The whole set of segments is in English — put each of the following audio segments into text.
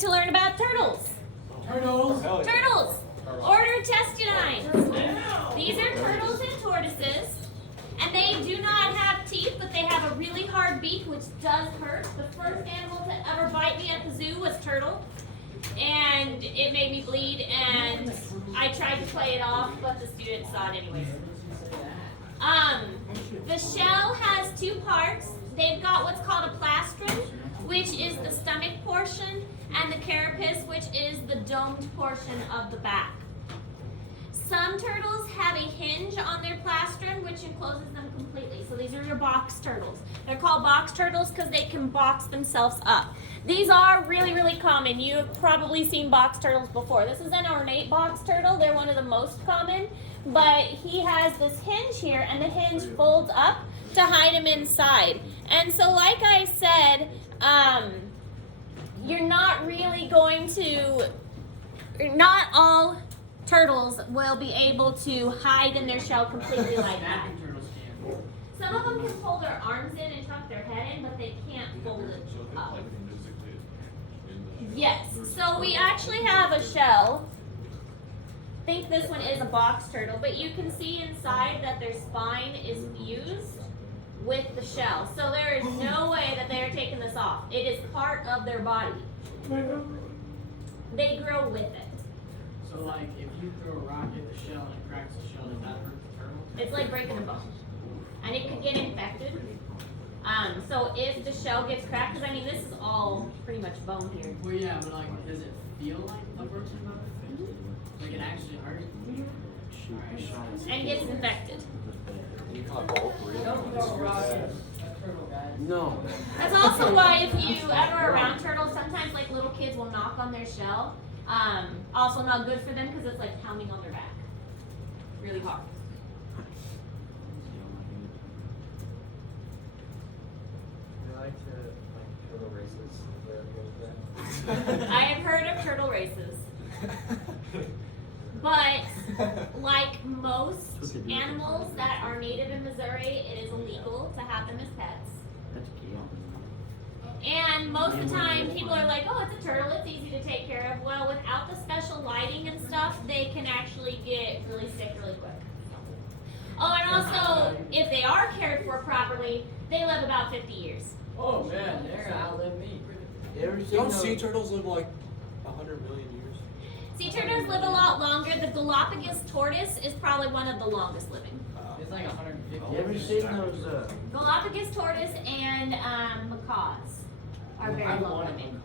to learn about turtles. Turtles. Turtles. Order Testudines. These are turtles and tortoises. And they do not have teeth, but they have a really hard beak, which does hurt. The first animal to ever bite me at the zoo was turtle. And it made me bleed, and I tried to play it off, but the students saw it anyways. The shell has two parts. They've got what's called a plastron, which is the stomach portion, and the carapace, which is the domed portion of the back. Some turtles have a hinge on their plastron, which encloses them completely. So these are your box turtles. They're called box turtles because they can box themselves up. These are really, really common. You've probably seen box turtles before. This is an ornate box turtle. They're one of the most common. But he has this hinge here, and the hinge folds up to hide him inside. And so like I said, you're not really going to, not all turtles will be able to hide in their shell completely like that. Some of them can pull their arms in and tuck their head in, but they can't fold it up. Yes, so we actually have a shell. I think this one is a box turtle, but you can see inside that their spine is fused with the shell. So there is no way that they are taking this off. It is part of their body. They grow with it. So like if you throw a rock at the shell and it cracks the shell, does that hurt the turtle? It's like breaking a bone. And it could get infected. So if the shell gets cracked, because I mean this is all pretty much bone here. Well yeah, but like does it feel like a broken bone? Like it actually hurts? And gets infected. You call it all three? Don't throw a rock at a turtle, guys. No. That's also why if you ever are around turtles, sometimes like little kids will knock on their shell. Also not good for them because it's like pounding on their back. Really hard. I like to like turtle races. Where we go with that. I have heard of turtle races. But like most animals that are native in Missouri, it is illegal to have them as pets. And most of the time, people are like, oh, it's a turtle, it's easy to take care of. Well, without the special lighting and stuff, they can actually get really sick really quick. Oh, and also, if they are cared for properly, they live about 50 years. Oh man, they're gonna outlive me. Don't sea turtles live like 100 million years? Sea turtles live a lot longer. The Galapagos tortoise is probably one of the longest living. It's like 150. You ever seen those? Galapagos tortoise and macaws are very long living.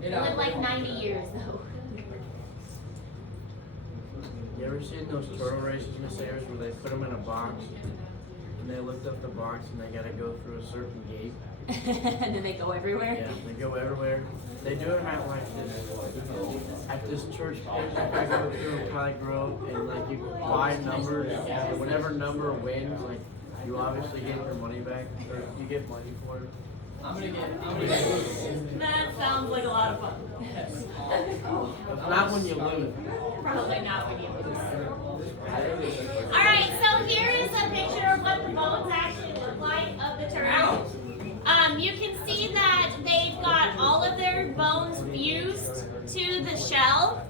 They live like 90 years though. You ever seen those turtle races, Miss Ayers, where they put them in a box and they lift up the box and they gotta go through a certain gate? And then they go everywhere? Yeah, they go everywhere. They do it at this church place that I go through Pine Grove, and like you buy numbers, and whatever number wins, like you obviously get your money back, or you get money for it. I'm gonna get That sounds like a lot of fun. Not when you lose. Probably not when you lose. Alright, so here is a picture of what the bones actually look like of the turtle. You can see that they've got all of their bones fused to the shell.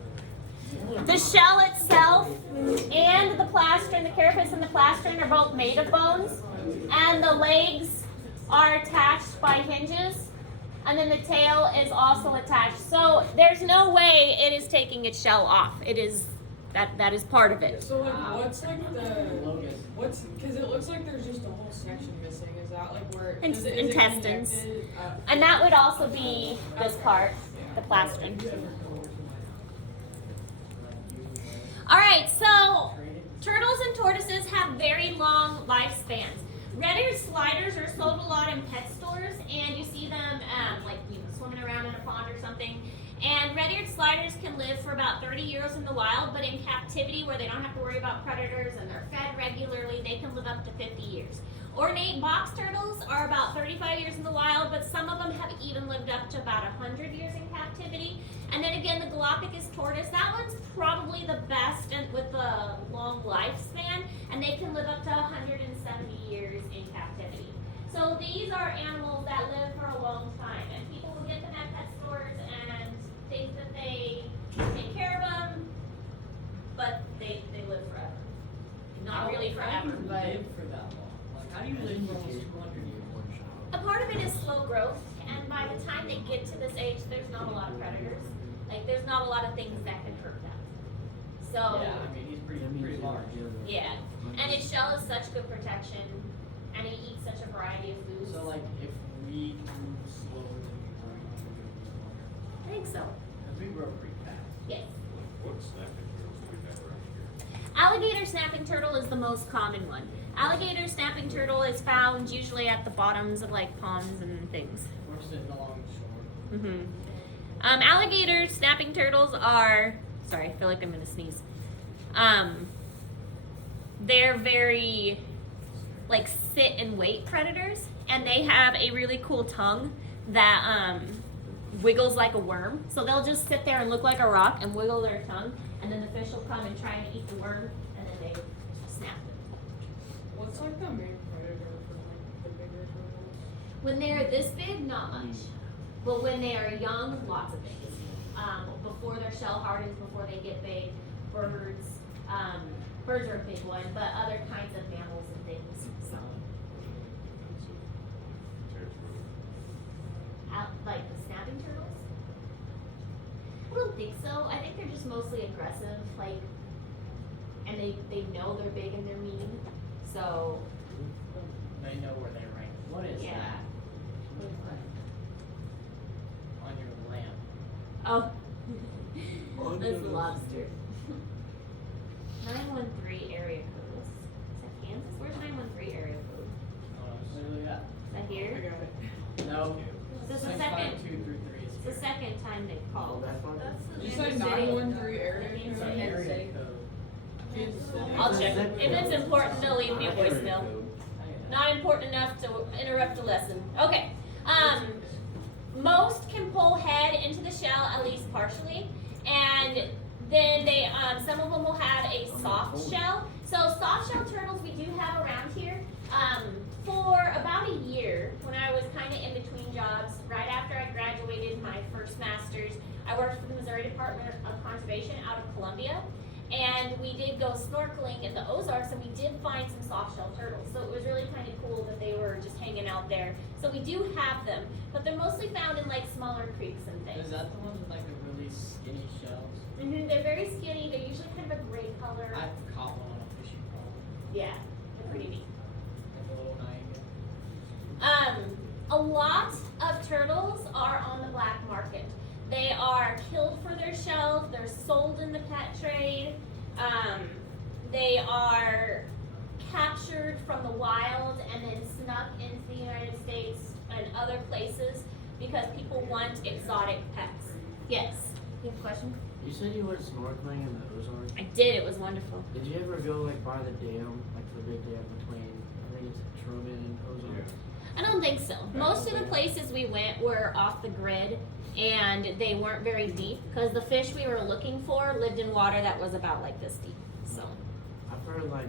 The shell itself and the plastron, the carapace and the plastron are both made of bones. And the legs are attached by hinges. And then the tail is also attached. So there's no way it is taking its shell off. It is, that is part of it. So like, what's like because it looks like there's just a whole section missing. Is that like where is it Intestines. connected? And that would also be this part, the plastron. All right, so turtles and tortoises have very long lifespans. Red-eared sliders are sold a lot in pet stores, and you see them like swimming around in a pond or something. And red-eared sliders can live for about 30 years in the wild, but in captivity where they don't have to worry about predators and they're fed regularly, they can live up to 50 years. Ornate box turtles are about 35 years in the wild, but some of them have even lived up to about 100 years in captivity. And then again, the Galapagos tortoise, that one's probably the best and with the long lifespan, and they can live up to 170 years in captivity. So these are animals that live for a long time, and people will get them at pet stores, and not a lot of predators. Like there's not a lot of things that could hurt them. So Yeah, I mean, he's pretty large. yeah, and his shell is such good protection, and he eats such a variety of foods. So like, if we grew slower than we grew, we would grow longer. I think so. Because we grow pretty fast. Yes. What snapping turtles do we have around here? Alligator snapping turtle is the most common one. Alligator snapping turtle is found usually at the bottoms of like ponds and things. We're sitting along the shore. Alligator snapping turtles are. Sorry, I feel like I'm gonna sneeze. They're very like sit and wait predators, and they have a really cool tongue that wiggles like a worm. So they'll just sit there and look like a rock and wiggle their tongue, and then the fish will come and try and eat the worm, and then they snap it. What's like the main predator for like the bigger turtles? When they're this big, not much. But when they are young, lots of things. Before their shell hardens, before they get big, birds. Birds are a big one, but other kinds of mammals and things. So, like the snapping turtles. I don't think so. I think they're just mostly aggressive, like, and they know they're big and they're mean. So They know where they rank. What is Yeah. that? On your lamp. oh, that's the lobster. 913 area code. Is that Kansas? Where's 913 area code? Oh, it's literally that. Is that I here? got it. No. This is the 6, second. 5, 2, 3, 3 is It's the here. second time they've called. That's one. Did you say Kansas City. 913 area Kansas code? City. Area code. Kansas City. I'll check. If it's important, they'll leave me a voicemail. Not important enough to interrupt a lesson. Okay. Most can pull head into the shell at least partially, and then they some of them will have a soft shell. So soft shell turtles we do have around here. For about a year, when I was kind of in between jobs, right after I graduated my first master's, I worked for the Missouri Department of Conservation out of Columbia. And we did go snorkeling in the Ozarks, and we did find some soft-shell turtles. So it was really kind of cool that they were just hanging out there. So we do have them, but they're mostly found in like smaller creeks and things. Is that the one with like the really skinny shells? They're very skinny. They're usually kind of a gray color. I've caught one on a fishing pole. Yeah, they're pretty neat. Like a little Niagara. A lot of turtles are on the black market. They are killed for their shells. They're sold in the pet trade. They are captured from the wild and then snuck into the United States and other places because people want exotic pets. Yes. You have a question? You said you went snorkeling in the Ozarks. I did. It was wonderful. Did you ever go like by the dam, like the big dam between, I think it's Truman and Ozarks? I don't think so. Most of the places we went were off the grid, and they weren't very deep because the fish we were looking for lived in water that was about like this deep. So I've heard like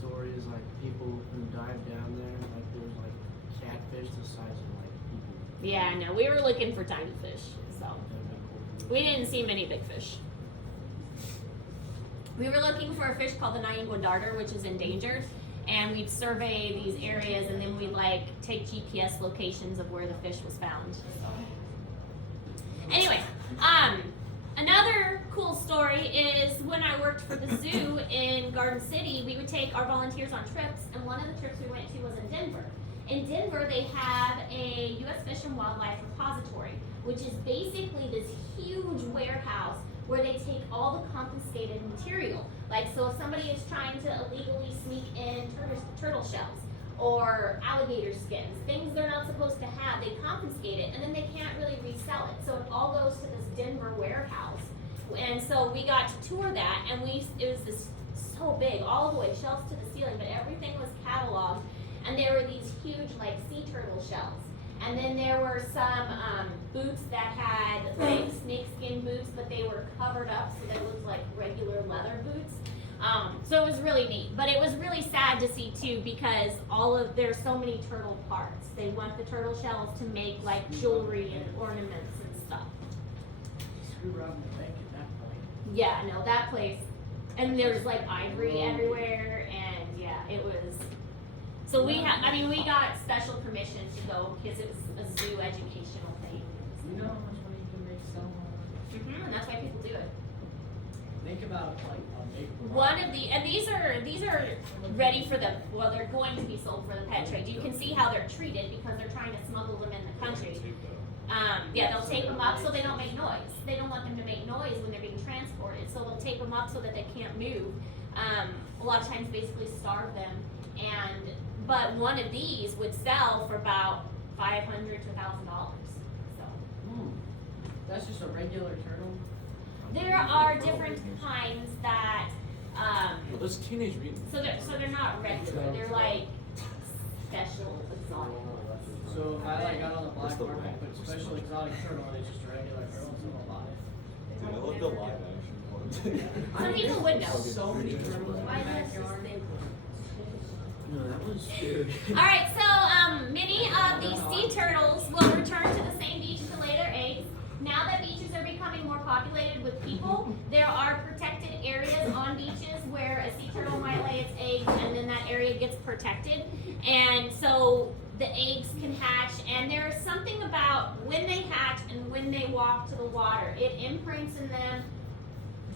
stories like people who dive down there, like there's like catfish the size of like people. yeah, no, we were looking for tiny fish. So That'd be cool. we didn't see many big fish. We were looking for a fish called the Niangua darter, which is endangered, and we'd survey these areas, and then we'd like take GPS locations of where the fish was found. So. Anyway, another cool story is when I worked for the zoo in Garden City, we would take our volunteers on trips, and one of the trips we went to was in Denver. In Denver, they have a U.S. Fish and Wildlife Repository, which is basically this huge warehouse where they take all the confiscated material. Like, so if somebody is trying to illegally sneak in turtle shells or alligator skins, things they're not supposed to have, they confiscate it, and then they can't really resell it. So it all goes to this Denver warehouse. And so we got to tour that, and it was this so big, all the way, shelves to the ceiling, but everything was cataloged, and there were these huge, like, sea turtle shells. And then there were some boots that had like snakeskin boots, but they were covered up so they looked like regular leather boots. So it was really neat, but it was really sad to see too because there's so many turtle parts. They want the turtle shells to make like jewelry and ornaments and stuff. Screw robbing the bank at that point. Yeah, no, that place, and there's like ivory everywhere, and yeah, it was. So we got special permission to go because it was a zoo educational thing. You know how much money you can make One of the, and these are ready for the, well, they're going to be sold for the pet trade. You can see how they're treated because they're trying to smuggle them in the country. Yeah, they'll tape them up so they don't make noise. They don't want them to make noise when they're being transported, so they'll tape them up so that they can't move. A lot of times basically starve them. But one of these would sell for about $500 to $1,000. So That's just a regular turtle? there are different kinds that, Well, those teenage mutant. so they're not regular. They're like special exotic. So if I like got on the black market and put special exotic turtle and it's just a regular turtle, someone will buy it. Dude, I love the live action ones. Some people would know. So many turtles in my backyard. No, that was scary. All right, so many of these sea turtles will return to the same beach to lay their eggs. Now that beaches are becoming more populated with people, there are protected areas on beaches where a sea turtle might lay its eggs, and then that area gets protected. And so the eggs can hatch, and there is something about when they hatch and when they walk to the water, it imprints in them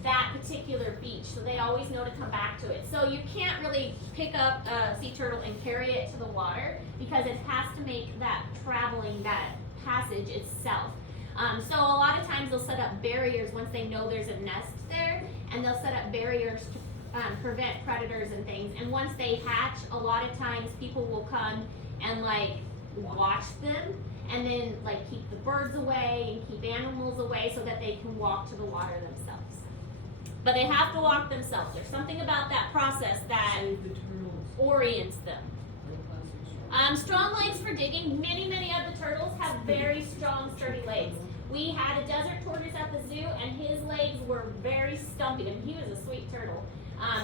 that particular beach, so they always know to come back to it. So you can't really pick up a sea turtle and carry it to the water because it has to make that traveling, that passage itself. So a lot of times they'll set up barriers once they know there's a nest there, and they'll set up barriers to prevent predators and things. And once they hatch, a lot of times people will come and like watch them, and then like keep the birds away and keep animals away so that they can walk to the water themselves. But they have to walk themselves. There's something about that process that Save the turtles. orients them. No plastic straws. Strong legs for digging. Many of the turtles have very strong, sturdy legs. We had a desert tortoise at the zoo, and his legs were very stumpy. And he was a sweet turtle,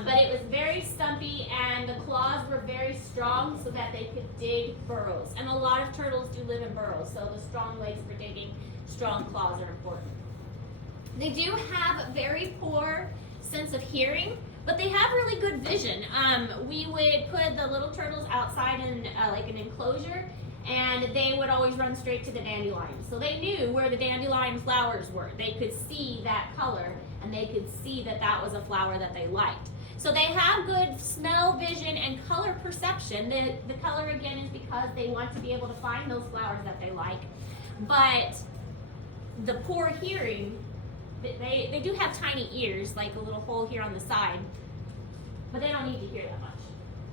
but it was very stumpy, and the claws were very strong so that they could dig burrows. And a lot of turtles do live in burrows, so the strong legs for digging, strong claws are important. They do have very poor sense of hearing, but they have really good vision. We would put the little turtles outside in like an enclosure, and they would always run straight to the dandelions. So they knew where the dandelion flowers were. They could see that color, and they could see that that was a flower that they liked. So they have good smell, vision, and color perception. The color, again, is because they want to be able to find those flowers that they like. But the poor hearing, they do have tiny ears, like a little hole here on the side, but they don't need to hear that much.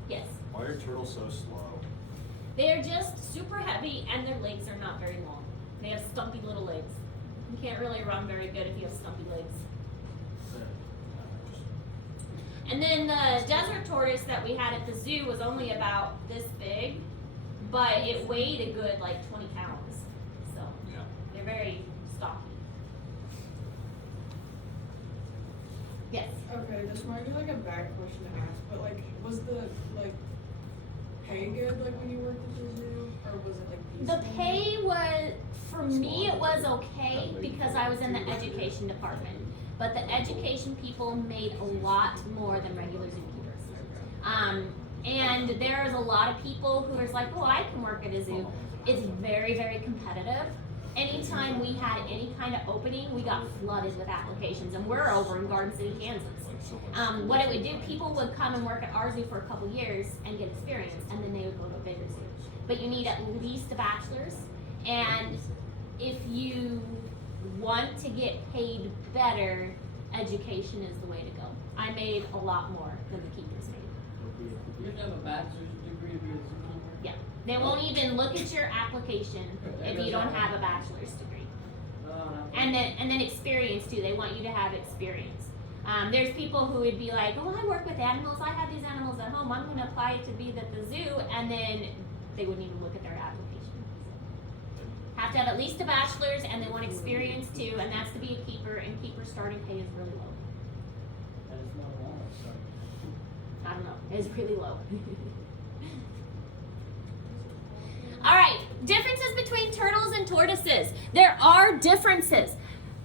Yes? Why are turtles so slow? They're just super heavy, and their legs are not very long. They have stumpy little legs. You can't really run very good if you have stumpy legs. And then the desert tortoise that we had at the zoo was only about this big, but it weighed a good like 20 pounds. So Yeah. they're very stocky. Yes. Okay, this might be like a bad question to ask, but like, was the like pay good like when you worked at the zoo, or was it like The decent? pay was, for me, it was okay because I was in the education department. But the education people made a lot more than regular zookeepers. And there's a lot of people who are like, oh, I can work at a zoo. It's very, very competitive. Anytime we had any kind of opening, we got flooded with applications. And we're over in Garden City, Kansas. What it would do, people would come and work at our zoo for a couple years and get experience, and then they would go to a bigger zoo. But you need at least a bachelor's, and if you want to get paid better, education is the way to go. I made a lot more than the keepers made. You have to have a bachelor's degree to be a zookeeper? Yeah, they won't even look at your application if you don't have a bachelor's degree. And then experience too. They want you to have experience. There's people who would be like, oh, I work with animals. I have these animals at home. I'm going to apply to be at the zoo, and then they wouldn't even look at their application. Have to have at least a bachelor's, and they want experience too, and that's to be a keeper. And keeper starting pay is really low. That is not a lot, so. I don't know. It's really low. All right, differences between turtles and tortoises. There are differences.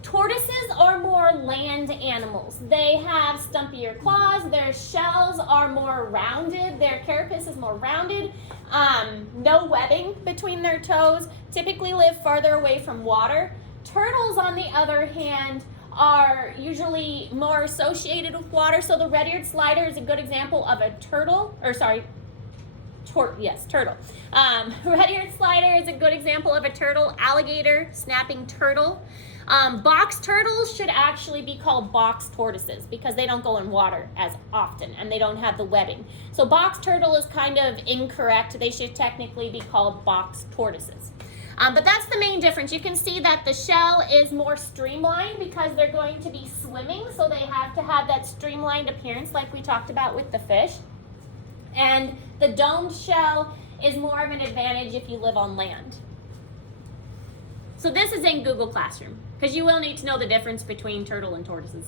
Tortoises are more land animals. They have stumpier claws. Their shells are more rounded. Their carapace is more rounded. No webbing between their toes. Typically live farther away from water. Turtles, on the other hand, are usually more associated with water. So the red-eared slider is a good example of a turtle, or sorry, turtle. Red-eared slider is a good example of a turtle. Alligator, snapping turtle. Box turtles should actually be called box tortoises because they don't go in water as often and they don't have the webbing. So box turtle is kind of incorrect. They should technically be called box tortoises. But that's the main difference. You can see that the shell is more streamlined because they're going to be swimming, so they have to have that streamlined appearance like we talked about with the fish. And the domed shell is more of an advantage if you live on land. So this is in Google Classroom because you will need to know the difference between turtle and tortoises.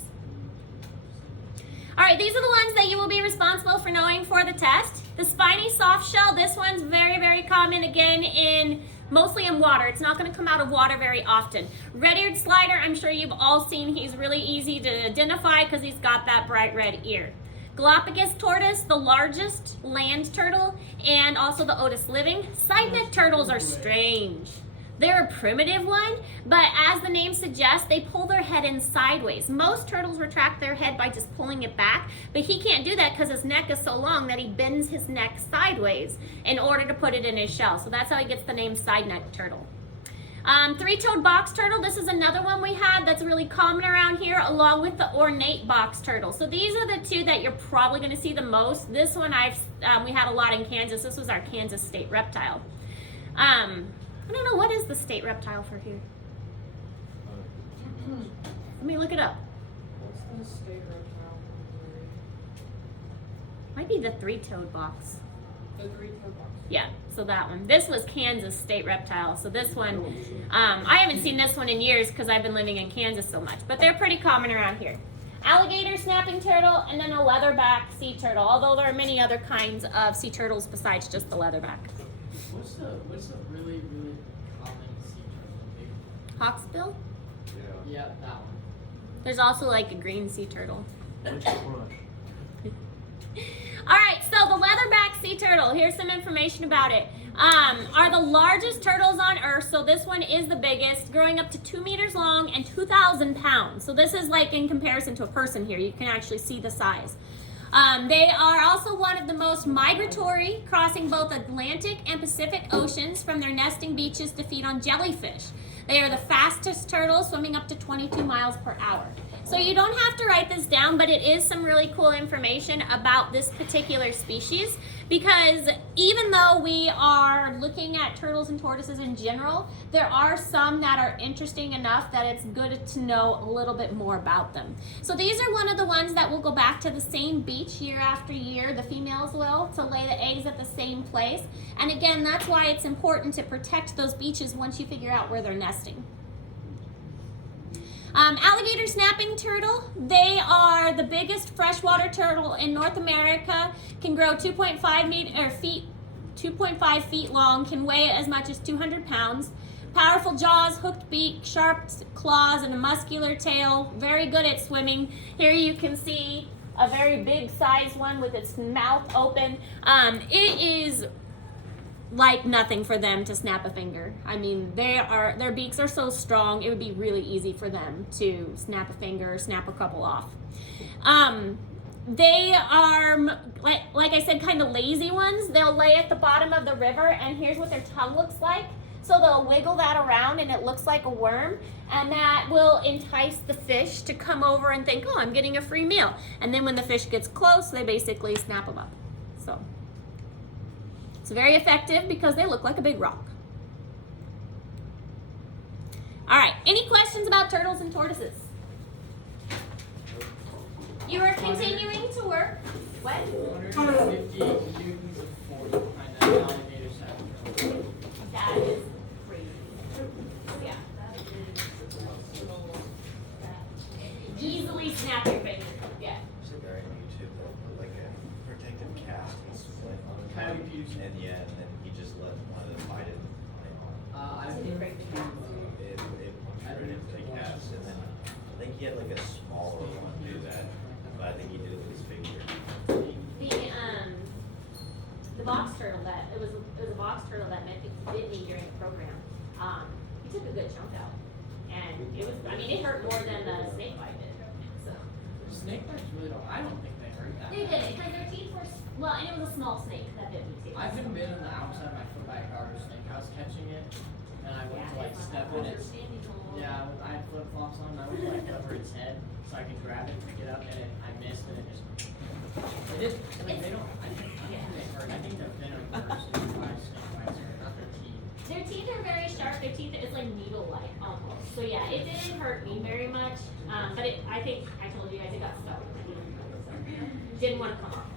All right, these are the ones that you will be responsible for knowing for the test. The spiny soft shell, this one's very, very common again mostly in water. It's not going to come out of water very often. Red-eared slider, I'm sure you've all seen. He's really easy to identify because he's got that bright red ear. Galapagos tortoise, the largest land turtle, and also the otis living. Side-neck turtles are strange. They're a primitive one, but as the name suggests, they pull their head in sideways. Most turtles retract their head by just pulling it back, but he can't do that because his neck is so long that he bends his neck sideways in order to put it in his shell. So that's how he gets the name side-neck turtle. Three-toed box turtle, this is another one we have that's really common around here, along with the ornate box turtle. So these are the two that you're probably going to see the most. This one we had a lot in Kansas. This was our Kansas state reptile. I don't know, what is the state reptile for here? Let me look it up. What's the state reptile? Might be the three-toed box. The three-toed box. Yeah, so that one. This was Kansas state reptile. So this one, I haven't seen this one in years because I've been living in Kansas so much, but they're pretty common around here. Alligator, snapping turtle, and then a leatherback sea turtle, although there are many other kinds of sea turtles besides just the leatherback. What's the really, really common sea turtle? Hawksbill. Yeah, that one. There's also like a green sea turtle. Which one? All right, so the leatherback sea turtle, here's some information about it. Are the largest turtles on Earth, so this one is the biggest, growing up to 2 meters long and 2,000 pounds. So this is like in comparison to a person here. You can actually see the size. They are also one of the most migratory, crossing both Atlantic and Pacific Oceans from their nesting beaches to feed on jellyfish. They are the fastest turtles, swimming up to 22 miles per hour. So you don't have to write this down, but it is some really cool information about this particular species, because even though we are looking at turtles and tortoises in general, there are some that are interesting enough that it's good to know a little bit more about them. So these are one of the ones that will go back to the same beach year after year, the females will, to lay the eggs at the same place. And again, that's why it's important to protect those beaches once you figure out where they're nesting. Alligator snapping turtle, they are the biggest freshwater turtle in North America, can grow 2.5 feet long, can weigh as much as 200 pounds. Powerful jaws, hooked beak, sharp claws, and a muscular tail, very good at swimming. Here you can see a very big sized one with its mouth open. It is like nothing for them to snap a finger. I mean, their beaks are so strong, it would be really easy for them to snap a finger or snap a couple off. They are, like I said, kind of lazy ones. They'll lay at the bottom of the river, and here's what their tongue looks like. So they'll wiggle that around, and it looks like a worm, and that will entice the fish to come over and think, oh, I'm getting a free meal. And then when the fish gets close, they basically snap them up. So it's very effective because they look like a big rock. All right, any questions about turtles and tortoises? You are continuing to work. What? 150 newtons of force behind that alligator snapping turtle. That is crazy. Yeah. Easily snap your finger. Yeah. There's a guy on YouTube that put like a protective cast like on the Coyote top, Peterson. and yeah, and then he just let one of them bite it. I think It punctured it into the cast, and then I think he had like a smaller one do that, but I think he did it with his finger. The box turtle that it was a box turtle that bit me during the program. He took a good chunk out, and it was, I mean, it hurt more than the snake bite did. So Snake bites really don't, I don't think they hurt that they much. did because their teeth were, well, and it was a small snake that bit me too. I've been bitten on the outside of my foot by a garter snake. I was catching it, and I went to like step in it. Yeah, I had flip flops on, and I went to like cover its head so I could grab it, pick it up, and I missed, and it just. It did. I mean, they don't. I think they hurt. I think the venom hurts why snake bites hurt, not their teeth. Their teeth are very sharp. Their teeth is like needle-like almost. So yeah, it didn't hurt me very much. But I think I told you guys it got stuck. So, didn't want to come off.